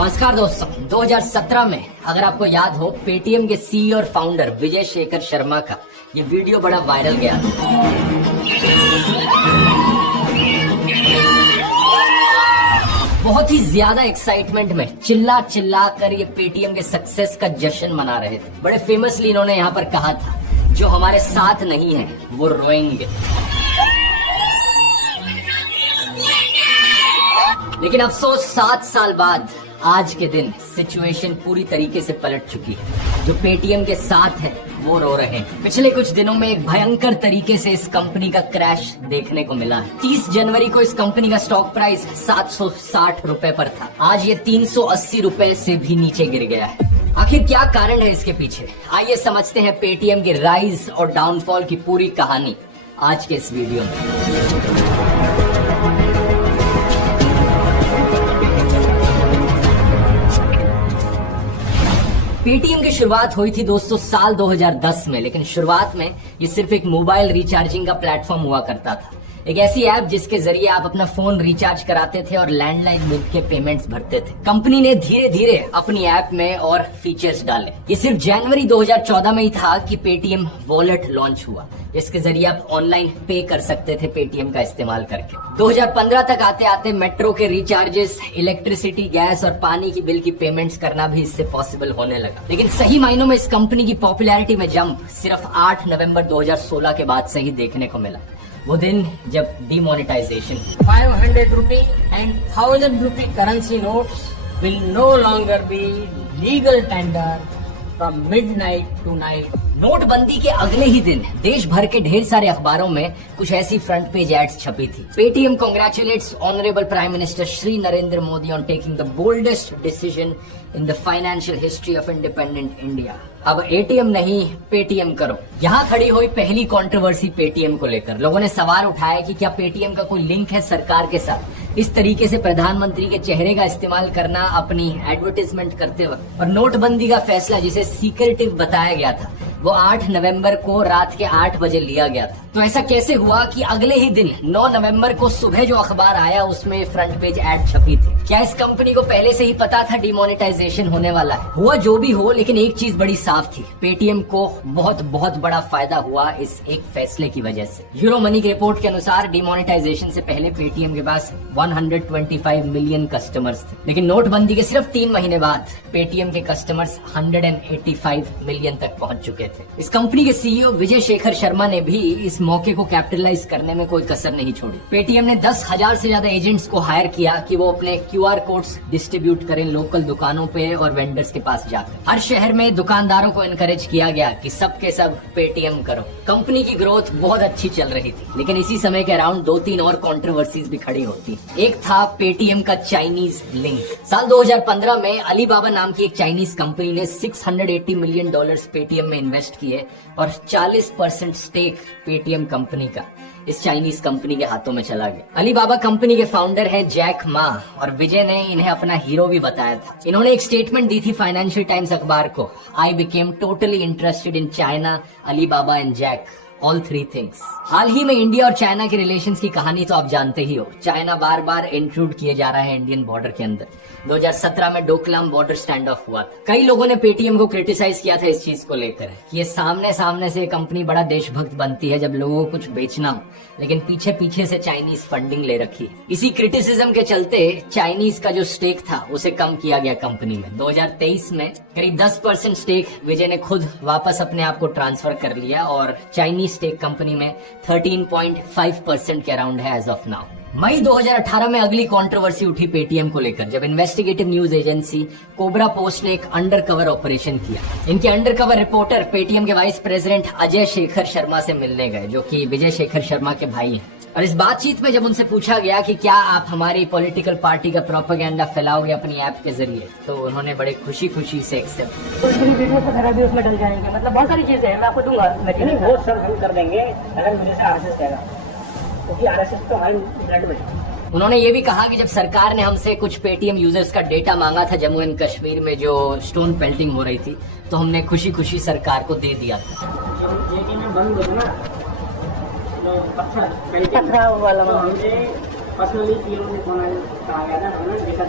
नमस्कार दोस्तों, 2017 में अगर आपको याद हो पेटीएम के सीईओ और फाउंडर विजय शेखर शर्मा का ये वीडियो बड़ा वायरल गया था। बहुत ही ज्यादा एक्साइटमेंट में चिल्ला चिल्ला कर ये पेटीएम के सक्सेस का जश्न मना रहे थे। बड़े फेमसली इन्होंने यहाँ पर कहा था, जो हमारे साथ नहीं है वो रोएंगे। लेकिन अफसोस 7 साल बाद आज के दिन सिचुएशन पूरी तरीके से पलट चुकी है। जो पेटीएम के साथ है वो रो रहे हैं। पिछले कुछ दिनों में एक भयंकर तरीके से इस कंपनी का क्रैश देखने को मिला है। 30 जनवरी को इस कंपनी का स्टॉक प्राइस 760 रुपए पर था। आज ये 380 रुपए से भी नीचे गिर गया है। आखिर क्या कारण है इसके पीछे? आइए समझते हैं पेटीएम की राइज और डाउनफॉल की पूरी कहानी आज के इस वीडियो में। पेटीएम की शुरुआत हुई थी दोस्तों साल 2010 में, लेकिन शुरुआत में ये सिर्फ एक मोबाइल रिचार्जिंग का प्लेटफॉर्म हुआ करता था। एक ऐसी ऐप जिसके जरिए आप अपना फोन रिचार्ज कराते थे और लैंडलाइन बिल के पेमेंट्स भरते थे। कंपनी ने धीरे धीरे अपनी ऐप में और फीचर्स डाले। ये सिर्फ जनवरी 2014 में ही था कि पेटीएम वॉलेट लॉन्च हुआ, इसके जरिए आप ऑनलाइन पे कर सकते थे पेटीएम का इस्तेमाल करके। 2015 तक आते आते मेट्रो के रिचार्जेस, इलेक्ट्रिसिटी, गैस और पानी की बिल की पेमेंट्स करना भी इससे पॉसिबल होने लगा। लेकिन सही मायनों में इस कंपनी की पॉपुलैरिटी में जंप सिर्फ 8 नवंबर 2016 के बाद से ही देखने को मिला। वो दिन जब demonetisation 500 rupee and 1000 rupee currency notes will no longer be legal tender from midnight to night. नोटबंदी के अगले ही दिन देश भर के ढेर सारे अखबारों में कुछ ऐसी फ्रंट पेज एड्स छपी थी। Paytm congratulates honourable prime minister Shri Narendra Modi on taking the boldest decision in the financial history of independent India. अब एटीएम नहीं पेटीएम करो। यहाँ खड़ी हुई पहली कंट्रोवर्सी पेटीएम को लेकर। लोगों ने सवाल उठाया कि क्या पेटीएम का कोई लिंक है सरकार के साथ। इस तरीके से प्रधानमंत्री के चेहरे का इस्तेमाल करना अपनी एडवर्टाइजमेंट करते वक्त। और नोटबंदी का फैसला जिसे सीक्रेटिव बताया गया था वो 8 नवंबर को रात के 8 बजे लिया गया था। तो ऐसा कैसे हुआ कि अगले ही दिन 9 नवंबर को सुबह जो अखबार आया उसमें फ्रंट पेज एड छपी थी? क्या इस कंपनी को पहले से ही पता था डिमोनेटाइजेशन होने वाला है? हुआ जो भी हो, लेकिन एक चीज बड़ी साफ थी, पेटीएम को बहुत बड़ा फायदा हुआ इस एक फैसले की वजह से। यूरो मनी की रिपोर्ट के अनुसार डिमोनेटाइजेशन से पहले पेटीएम के पास 125 मिलियन कस्टमर्स थे, लेकिन नोटबंदी के सिर्फ 3 महीने बाद पेटीएम के कस्टमर्स 185 मिलियन तक पहुंच चुके थे। इस कंपनी के सीईओ विजय शेखर शर्मा ने भी इस मौके को कैपिटलाइज करने में कोई कसर नहीं छोड़ी। पेटीएम ने 10,000 से ज्यादा एजेंट्स को हायर किया कि वो अपने QR कोड्स डिस्ट्रीब्यूट करें लोकल दुकानों पे और वेंडर्स के पास जाकर। हर शहर में दुकानदारों को एनकरेज किया गया कि सबके सब पेटीएम करो। कंपनी की ग्रोथ बहुत अच्छी चल रही थी, लेकिन इसी समय के अराउंड 2-3 और कंट्रोवर्सीज भी खड़ी होती। एक था पेटीएम का चाइनीज लिंक। साल 2015 में अलीबाबा नाम की एक चाइनीज कंपनी ने $680 मिलियन पेटीएम में इन्वेस्ट किए और 40% स्टेक पेटीएम कंपनी का इस चाइनीज कंपनी के हाथों में चला गया। अलीबाबा कंपनी के फाउंडर हैं जैक मा, और विजय ने इन्हें अपना हीरो भी बताया था। इन्होंने एक स्टेटमेंट दी थी फाइनेंशियल टाइम्स अखबार को, I became totally interested in China, Alibaba and Jack, all 3 things. हाल ही में इंडिया और चाइना के रिलेशंस की कहानी तो आप जानते ही हो। चाइना बार बार इंट्रूड किए जा रहा है इंडियन बॉर्डर के अंदर। 2017 में डोकलाम बॉर्डर स्टैंड ऑफ हुआ था। कई लोगों ने पेटीएम को क्रिटिसाइज किया था इस चीज को लेकर कि ये सामने से कंपनी बड़ा देशभक्त बनती है जब लोगों को कुछ बेचना हो, लेकिन पीछे से चाइनीज फंडिंग ले रखी है। इसी क्रिटिसिज्म के चलते चाइनीज का जो स्टेक था उसे कम किया गया कंपनी में। 2023 में करीब 10% स्टेक विजय ने खुद वापस अपने आप को ट्रांसफर कर लिया और चाइनीज स्टेक कंपनी में 13.5% के अराउंड है एज ऑफ नाउ। मई 2018 में अगली कंट्रोवर्सी उठी पेटीएम को लेकर, जब investigative news agency cobra post ने एक अंडरकवर ऑपरेशन किया। इनके अंडरकवर रिपोर्टर पेटीएम के वाइस प्रेसिडेंट अजय शेखर शर्मा से मिलने गए, जो कि विजय शेखर शर्मा के भाई हैं। और इस बातचीत में जब उनसे पूछा गया कि क्या आप हमारी पॉलिटिकल पार्टी का प्रोपेगेंडा फैलाओगे अपनी ऐप के जरिए, तो उन्होंने बड़े खुशी से एक्सेप्ट। तो वीडियो वगैरह भी उसमें डल जाएंगे, मतलब बहुत सारी चीजें हैं, मैं आपको दूंगा। वो सब हम कर देंगे अगर मुझे से RSS कहेगा, क्योंकि RSS तो हमारे ब्लड में। उन्होंने ये भी कहा कि जब सरकार ने हमसे कुछ पेटीएम यूजर्स का डेटा मांगा था जम्मू एंड कश्मीर में जो स्टोन पेल्टिंग हो रही थी, तो हमने खुशी सरकार को दे दिया था। बंद हो ना पत्थर वाला पर्सनली कहा गया था, देखा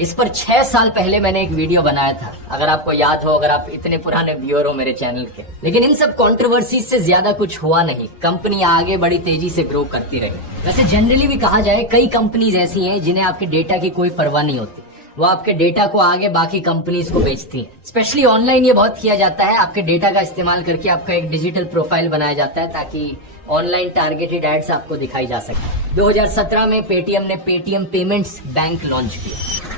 इस पर 6 साल पहले मैंने एक वीडियो बनाया था, अगर आपको याद हो, अगर आप इतने पुराने व्यूअर हो मेरे चैनल के। लेकिन इन सब कंट्रोवर्सी से ज्यादा कुछ हुआ नहीं, कंपनी आगे बड़ी तेजी से ग्रो करती रही। वैसे जनरली भी कहा जाए, कई कंपनीज ऐसी हैं जिन्हें आपके डेटा की कोई परवाह नहीं होती, वो आपके डेटा को आगे बाकी कंपनीज को बेचती हैं। स्पेशली ऑनलाइन ये बहुत किया जाता है, आपके डेटा का इस्तेमाल करके आपका एक डिजिटल प्रोफाइल बनाया जाता है ताकि ऑनलाइन टारगेटेड एड्स आपको दिखाई जा सके। 2017 में पेटीएम ने पेटीएम पेमेंट्स बैंक लॉन्च किया।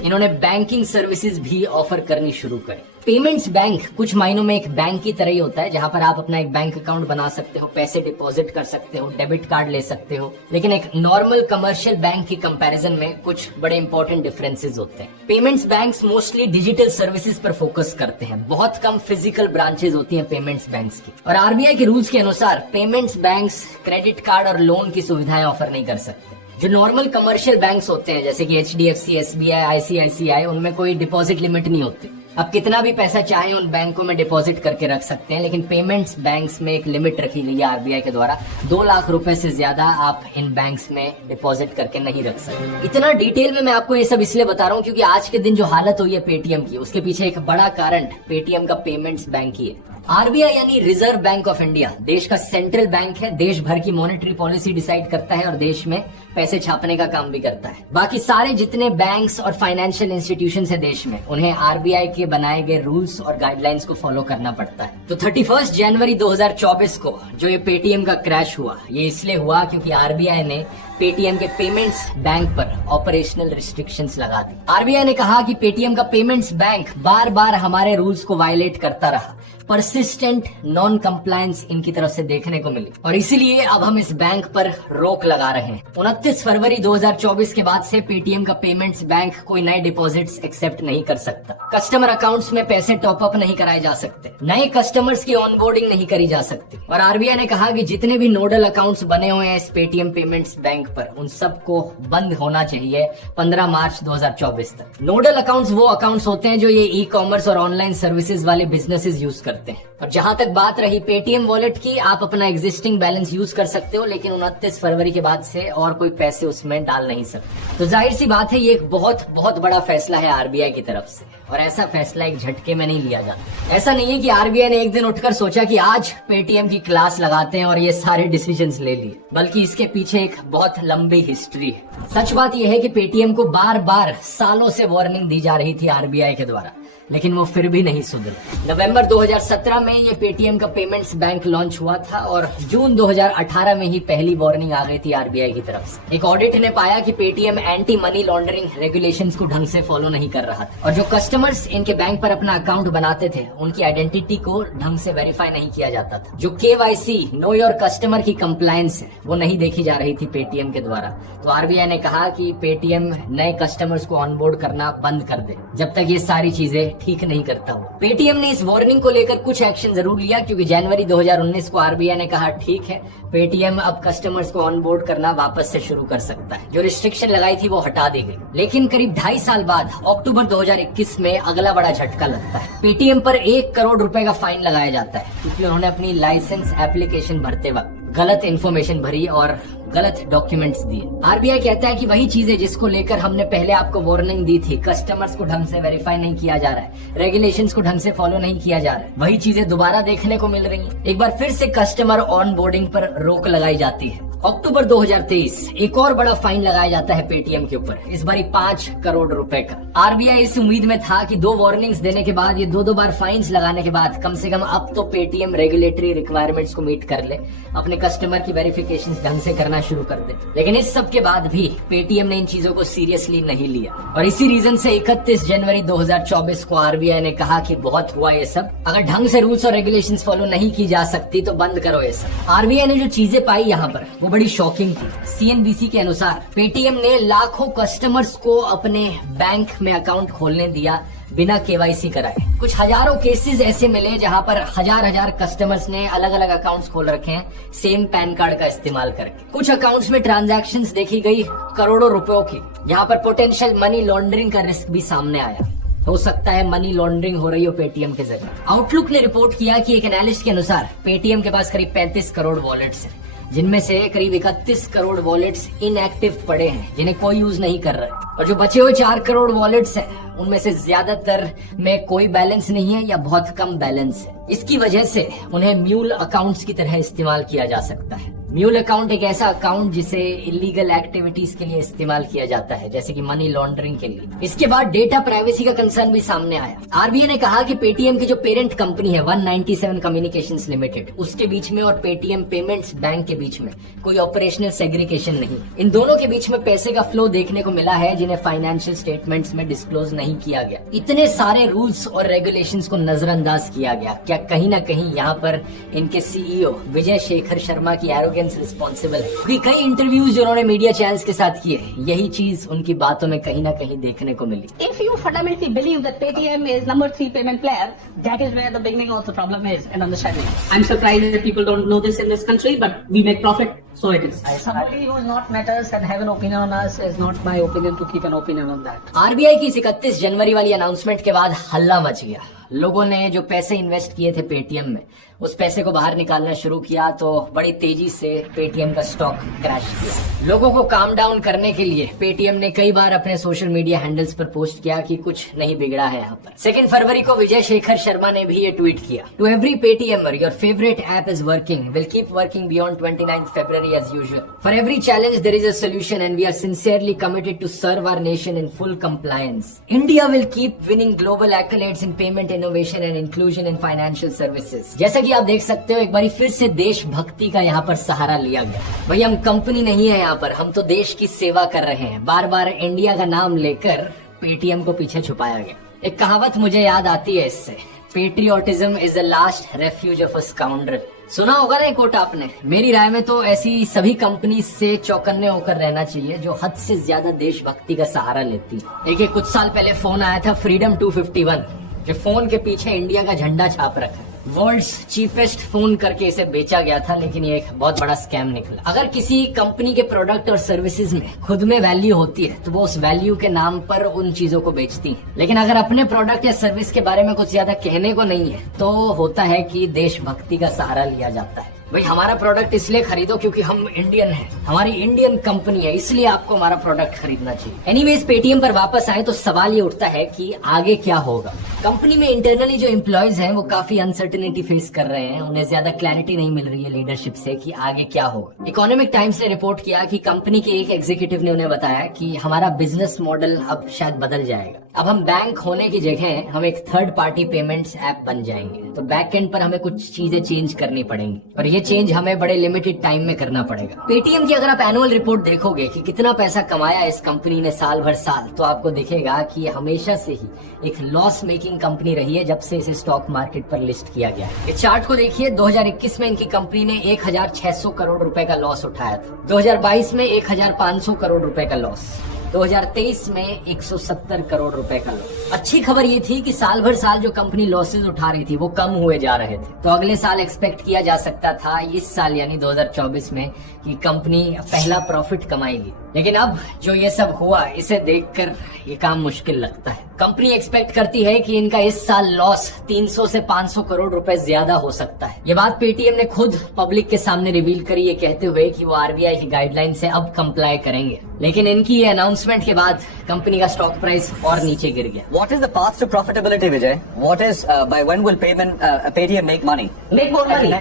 इन्होंने बैंकिंग सर्विसेज भी ऑफर करनी शुरू करी। पेमेंट्स बैंक कुछ मायनों में एक बैंक की तरह ही होता है, जहां पर आप अपना एक बैंक अकाउंट बना सकते हो, पैसे डिपॉजिट कर सकते हो, डेबिट कार्ड ले सकते हो। लेकिन एक नॉर्मल कमर्शियल बैंक की कंपैरिजन में कुछ बड़े इंपॉर्टेंट डिफरेंसेस होते हैं। Payments banks mostly digital services पर फोकस करते हैं, बहुत कम फिजिकल ब्रांचेज होती हैं पेमेंट्स बैंक्स की। और आरबीआई के रूल्स के अनुसार पेमेंट्स बैंक्स क्रेडिट कार्ड और लोन की सुविधाएं ऑफर नहीं कर सकते। जो नॉर्मल कमर्शियल बैंक्स होते हैं जैसे कि HDFC, SBI, ICICI, उनमें कोई डिपॉजिट लिमिट नहीं होती। आप कितना भी पैसा चाहें उन बैंकों में डिपॉजिट करके रख सकते हैं, लेकिन पेमेंट्स बैंक्स में एक लिमिट रखी गई है आरबीआई के द्वारा। 2 लाख रुपए से ज्यादा आप इन बैंक्स में डिपॉजिट करके नहीं रख सकते। इतना डिटेल में मैं आपको ये सब इसलिए बता रहा हूँ क्योंकि आज के दिन जो हालत हुई है पेटीएम की, उसके पीछे एक बड़ा कारण पेटीएम का पेमेंट्स बैंक ही है। आरबीआई यानी रिजर्व बैंक ऑफ इंडिया देश का सेंट्रल बैंक है, देश भर की मॉनेटरी पॉलिसी डिसाइड करता है और देश में पैसे छापने का काम भी करता है। बाकी सारे जितने बैंक्स और फाइनेंशियल इंस्टीट्यूशंस है देश में, उन्हें आरबीआई के बनाए गए रूल्स और गाइडलाइंस को फॉलो करना पड़ता है। तो 31 जनवरी 2024 को जो ये पेटीएम का क्रैश हुआ, ये इसलिए हुआ क्योंकि आरबीआई ने पेटीएम के पेमेंट्स बैंक पर ऑपरेशनल रिस्ट्रिक्शंस लगा दी। आरबीआई ने कहा कि पेटीएम का पेमेंट्स बैंक बार बार हमारे रूल्स को वायलेट करता रहा, परसिस्टेंट नॉन कंप्लायंस इनकी तरफ से देखने को मिली और इसीलिए अब हम इस बैंक पर रोक लगा रहे हैं। 29 फरवरी 2024 के बाद से पेटीएम का पेमेंट्स बैंक कोई नए डिपॉजिट्स एक्सेप्ट नहीं कर सकता, कस्टमर अकाउंट्स में पैसे टॉप अप नहीं कराए जा सकते, नए कस्टमर्स की ऑनबोर्डिंग नहीं करी जा सकती। और आरबीआई ने कहा कि जितने भी नोडल अकाउंट्स बने हुए हैं इस पेटीएम पेमेंट्स बैंक पर, उन सबको बंद होना चाहिए 15 मार्च 2024 तक। नोडल अकाउंट्स वो अकाउंट्स होते हैं जो ये ई कॉमर्स और ऑनलाइन सर्विसेज वाले बिजनेसेस यूज करते हैं। और जहां तक बात रही पेटीएम वॉलेट की, आप अपना एग्जिस्टिंग बैलेंस यूज कर सकते हो, लेकिन 29 फरवरी के बाद से और कोई पैसे उसमें डाल नहीं सकते। तो जाहिर सी बात है ये एक बहुत बड़ा फैसला है आरबीआई की तरफ से, और ऐसा फैसला एक झटके में नहीं लिया जाता। ऐसा नहीं है कि आरबीआई ने एक दिन उठकर सोचा कि आज पेटीएम की क्लास लगाते हैं और ये सारे डिसीजंस ले लिए, बल्कि इसके पीछे एक बहुत लंबी हिस्ट्री है। सच बात यह है कि पेटीएम को बार बार सालों से वार्निंग दी जा रही थी आरबीआई के द्वारा, लेकिन वो फिर भी नहीं सुधरे। नवंबर 2017 में ये पेटीएम का पेमेंट्स बैंक लॉन्च हुआ था और जून 2018 में ही पहली वार्निंग आ गई थी आरबीआई की तरफ से। एक ऑडिट ने पाया कि Paytm anti money laundering regulations को ढंग से फॉलो नहीं कर रहा था और जो कस्टमर्स इनके बैंक पर अपना अकाउंट बनाते थे उनकी आइडेंटिटी को ढंग से वेरीफाई नहीं किया जाता था। जो KYC नो योर कस्टमर की कंप्लायंस है वो नहीं देखी जा रही थी पेटीएम के द्वारा। तो आरबीआई ने कहा कि पेटीएम नए कस्टमर्स को ऑनबोर्ड करना बंद कर दे जब तक ये सारी चीजें ठीक नहीं करता हूँ। पेटीएम ने इस वार्निंग को लेकर कुछ एक्शन जरूर लिया क्योंकि जनवरी 2019 को आरबीआई ने कहा ठीक है, पेटीएम अब कस्टमर्स को ऑनबोर्ड करना वापस से शुरू कर सकता है। जो रिस्ट्रिक्शन लगाई थी वो हटा दी गई, लेकिन करीब 2.5 साल बाद अक्टूबर 2021 में अगला बड़ा झटका लगता है। पेटीएम पर 1 करोड़ रुपए का फाइन लगाया जाता है क्योंकि उन्होंने अपनी लाइसेंस एप्लीकेशन भरते वक्त गलत इन्फॉर्मेशन भरी और गलत डॉक्यूमेंट्स दिए। आरबीआई कहता है कि वही चीजें जिसको लेकर हमने पहले आपको वार्निंग दी थी, कस्टमर्स को ढंग से वेरीफाई नहीं किया जा रहा है, रेगुलेशंस को ढंग से फॉलो नहीं किया जा रहा है, वही चीजें दोबारा देखने को मिल रही हैं। एक बार फिर से कस्टमर ऑन बोर्डिंग पर रोक लगाई जाती है। अक्टूबर 2023 एक और बड़ा फाइन लगाया जाता है पेटीएम के ऊपर, इस बारी 5 करोड़ रुपए का। आरबीआई इस उम्मीद में था कि 2 वार्निंग्स देने के बाद, ये 2 बार फाइन्स लगाने के बाद कम से कम अब तो पेटीएम रेगुलेटरी रिक्वायरमेंट्स को मीट कर ले, अपने कस्टमर की वेरिफिकेशन ढंग से करना शुरू कर दे। लेकिन इस सब के बाद भी पेटीएम ने इन चीजों को सीरियसली नहीं लिया और इसी रीजन से 31 जनवरी 2024 को आरबीआई ने कहा कि बहुत हुआ ये सब, अगर ढंग से रूल्स और रेगुलेशंस फॉलो नहीं की जा सकती तो बंद करो ये सब। आरबीआई ने जो चीजें पाई यहाँ पर वो बड़ी शॉकिंग थी। सीएनबीसी के अनुसार पेटीएम ने लाखों कस्टमर्स को अपने बैंक में अकाउंट खोलने दिया बिना केवाईसी कराए। कुछ हजारों केसेस ऐसे मिले जहां पर हजार कस्टमर्स ने अलग अलग अकाउंट्स खोल रखे हैं सेम पैन कार्ड का इस्तेमाल करके। कुछ अकाउंट्स में ट्रांजैक्शंस देखी गई करोड़ों रुपयों की, जहां पर पोटेंशियल मनी लॉन्ड्रिंग का रिस्क भी सामने आया। हो सकता है मनी लॉन्ड्रिंग हो रही हो पेटीएम के जरिए। आउटलुक ने रिपोर्ट किया कि एक एनालिस्ट के अनुसार पेटीएम के पास करीब 35 करोड़ वॉलेट्स हैं, जिनमें से करीब 31 करोड़ वॉलेट्स इनएक्टिव पड़े हैं जिन्हें कोई यूज नहीं कर रहा है। और जो बचे हुए 4 करोड़ वॉलेट्स हैं उनमें से ज्यादातर में कोई बैलेंस नहीं है या बहुत कम बैलेंस है। इसकी वजह से उन्हें म्यूल अकाउंट्स की तरह इस्तेमाल किया जा सकता है। म्यूल अकाउंट एक ऐसा अकाउंट जिसे इलीगल एक्टिविटीज के लिए इस्तेमाल किया जाता है, जैसे कि मनी लॉन्ड्रिंग के लिए। इसके बाद डेटा प्राइवेसी का कंसर्न भी सामने आया। आरबीआई ने कहा कि पेटीएम की जो पेरेंट कंपनी है 197 कम्युनिकेशंस लिमिटेड, उसके बीच में और पेटीएम पेमेंट्स बैंक के बीच में कोई ऑपरेशनल सेग्रीगेशन नहीं। इन दोनों के बीच में पैसे का फ्लो देखने को मिला है जिन्हें फाइनेंशियल स्टेटमेंट्स में डिस्क्लोज नहीं किया गया। इतने सारे रूल्स और रेगुलेशंस को नजरअंदाज किया गया। क्या कहीं ना कहीं यहाँ पर इनके सीईओ विजय शेखर शर्मा की एरोगेंस रिस्पॉन्सिबल है? क्योंकि कई इंटरव्यूज जो उन्होंने मीडिया चैनल्स के साथ किए, यही चीज उनकी बातों में कहीं ना कहीं देखने को मिली। If you fundamentally believe that Paytm is number 3 payment player, that is where the beginning of the problem is and understanding. I'm surprised that people don't know this in this country, but we make profit, so it is. Somebody who has not met us and have an opinion on us is not my opinion to keep an opinion on that. RBI की इस 31 जनवरी वाली announcement के बाद हल्ला much गया। लोगों ने जो पैसे इन्वेस्ट किए थे पेटीएम में, उस पैसे को बाहर निकालना शुरू किया तो बड़ी तेजी से पेटीएम का स्टॉक क्रैश किया। लोगों को काम डाउन करने के लिए पेटीएम ने कई बार अपने सोशल मीडिया हैंडल्स पर पोस्ट किया कि कुछ नहीं बिगड़ा है यहाँ पर। 2 फरवरी को विजय शेखर शर्मा ने भी ये ट्वीट किया, to every Paytmer your favourite app is working, will keep working beyond 29 February as usual. For every challenge there is a solution and we are sincerely committed to serve our nation in full compliance. India will keep winning global accolades in payment innovation and inclusion in financial services. जैसा कि आप देख सकते हो, एक बारी फिर से देशभक्ति का यहाँ पर सहारा लिया गया। भाई हम कंपनी नहीं है यहाँ पर, हम तो देश की सेवा कर रहे हैं। बार बार इंडिया का नाम लेकर पेटीएम को पीछे छुपाया गया। एक कहावत मुझे याद आती है इससे, patriotism is the last refuge of a scoundrel. सुना होगा ना कोट आपने। मेरी राय में तो ऐसी सभी कंपनी से चौकन्ने होकर रहना चाहिए जो हद से ज्यादा देशभक्ति का सहारा लेती है। एक कुछ साल पहले फोन आया था फ्रीडम 251, जो फोन के पीछे इंडिया का झंडा छाप रखा है। वर्ल्ड्स चीपेस्ट फोन करके इसे बेचा गया था, लेकिन ये एक बहुत बड़ा स्कैम निकला। अगर किसी कंपनी के प्रोडक्ट और सर्विसेज में खुद में वैल्यू होती है तो वो उस वैल्यू के नाम पर उन चीजों को बेचती है। लेकिन अगर अपने प्रोडक्ट या सर्विस के बारे में कुछ ज्यादा कहने को नहीं है तो होता है कि देशभक्ति का सहारा लिया जाता है। भाई हमारा प्रोडक्ट इसलिए खरीदो क्योंकि हम इंडियन हैं, हमारी इंडियन कंपनी है, इसलिए आपको हमारा प्रोडक्ट खरीदना चाहिए। एनीवेज पेटीएम पर वापस आए तो सवाल ये उठता है कि आगे क्या होगा। कंपनी में इंटरनली जो एम्प्लॉयज हैं वो काफी अनसर्टेनिटी फेस कर रहे हैं। उन्हें ज्यादा क्लैरिटी नहीं मिल रही है लीडरशिप से कि आगे क्या होगा। इकोनॉमिक टाइम्स ने रिपोर्ट किया कि कंपनी के एक एग्जीक्यूटिव ने उन्हें बताया कि हमारा बिजनेस मॉडल अब शायद बदल जाएगा। अब हम बैंक होने की जगह हम एक थर्ड पार्टी पेमेंट्स ऐप बन जाएंगे। तो बैक एंड पर हमें कुछ चीजें चेंज करनी पड़ेंगी और ये चेंज हमें बड़े लिमिटेड टाइम में करना पड़ेगा। पेटीएम की अगर आप एनुअल रिपोर्ट देखोगे कि कितना पैसा कमाया इस कंपनी ने साल भर साल, तो आपको दिखेगा कि ये हमेशा से ही एक लॉस मेकिंग कंपनी रही है जब से इसे स्टॉक मार्केट पर लिस्ट किया गया है। इस चार्ट को देखिए, 2021 में इनकी कंपनी ने 1600 करोड़ रुपए का लॉस उठाया था, 2022 में 1500 करोड़ रुपए का लॉस, 2023 में 170 करोड़ रुपए का लॉस। अच्छी खबर ये थी कि साल भर साल जो कंपनी लॉसेज उठा रही थी वो कम हुए जा रहे थे। तो अगले साल एक्सपेक्ट किया जा सकता था इस साल यानी 2024 में कि कंपनी पहला प्रॉफिट कमाएगी। लेकिन अब जो ये सब हुआ, इसे देखकर ये काम मुश्किल लगता है। कंपनी एक्सपेक्ट करती है कि इनका इस साल लॉस 300 से 500 करोड़ रुपए ज्यादा हो सकता है। ये बात पेटीएम ने खुद पब्लिक के सामने रिवील करी, ये कहते हुए कि वो आरबीआई की गाइडलाइन से अब कंप्लाई करेंगे। लेकिन इनकी ये अनाउंसमेंट के बाद कंपनी का स्टॉक प्राइस और नीचे गिर गया। What is the path to profitability, Vijay? What is by when will Paytm make money? Make more money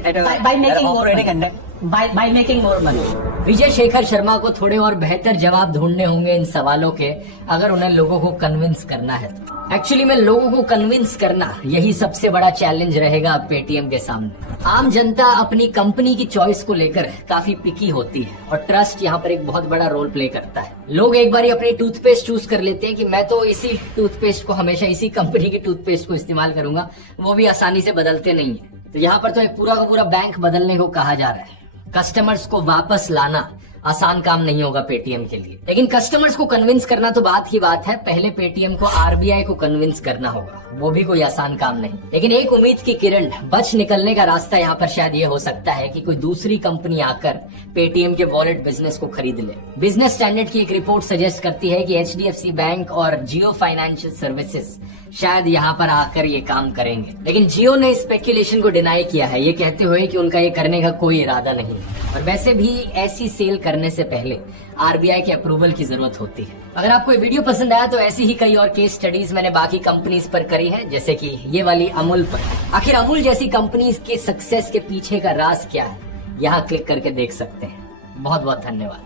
by making more operating money. By making more money. Vijay Shekhar Sharma को थोड़े और बेहतर जवाब ढूंढने होंगे इन सवालों के, अगर उन्हें लोगों को कन्विंस करना है तो। एक्चुअली में लोगों को कन्विंस करना यही सबसे बड़ा चैलेंज रहेगा पेटीएम के सामने। आम जनता अपनी कंपनी की चॉइस को लेकर काफी पिकी होती है और ट्रस्ट यहाँ पर एक बहुत बड़ा रोल प्ले करता है। लोग एक बार अपनी टूथपेस्ट चूज कर लेते हैं कि मैं तो इसी टूथपेस्ट को हमेशा इसी कंपनी की टूथपेस्ट को इस्तेमाल करूंगा, वो भी आसानी से बदलते नहीं है। तो यहाँ पर तो एक पूरा का पूरा बैंक बदलने को कहा जा रहा है। कस्टमर्स को वापस लाना आसान काम नहीं होगा पेटीएम के लिए। लेकिन कस्टमर्स को कन्विंस करना तो बात की बात है, पहले पेटीएम को आरबीआई को कन्विंस करना होगा, वो भी कोई आसान काम नहीं। लेकिन एक उम्मीद की किरण, बच निकलने का रास्ता यहाँ पर शायद ये हो सकता है कि कोई दूसरी कंपनी आकर पेटीएम के वॉलेट बिजनेस को खरीद ले। बिजनेस स्टैंडर्ड की एक रिपोर्ट सजेस्ट करती है कि एचडीएफसी बैंक और जियो फाइनेंशियल सर्विसेज शायद यहाँ पर आकर ये काम करेंगे। लेकिन जियो ने स्पेकुलेशन को डिनाई किया है, ये कहते हुए कि उनका ये करने का कोई इरादा नहीं है। और वैसे भी ऐसी सेल करने से पहले आरबीआई के अप्रूवल की जरूरत होती है। अगर आपको ये वीडियो पसंद आया तो ऐसी ही कई और केस स्टडीज मैंने बाकी कंपनीज पर करी है, जैसे कि ये वाली अमूल पर। आखिर अमूल जैसी कंपनीज के सक्सेस के पीछे का राज क्या है, यहाँ क्लिक करके देख सकते हैं। बहुत बहुत धन्यवाद।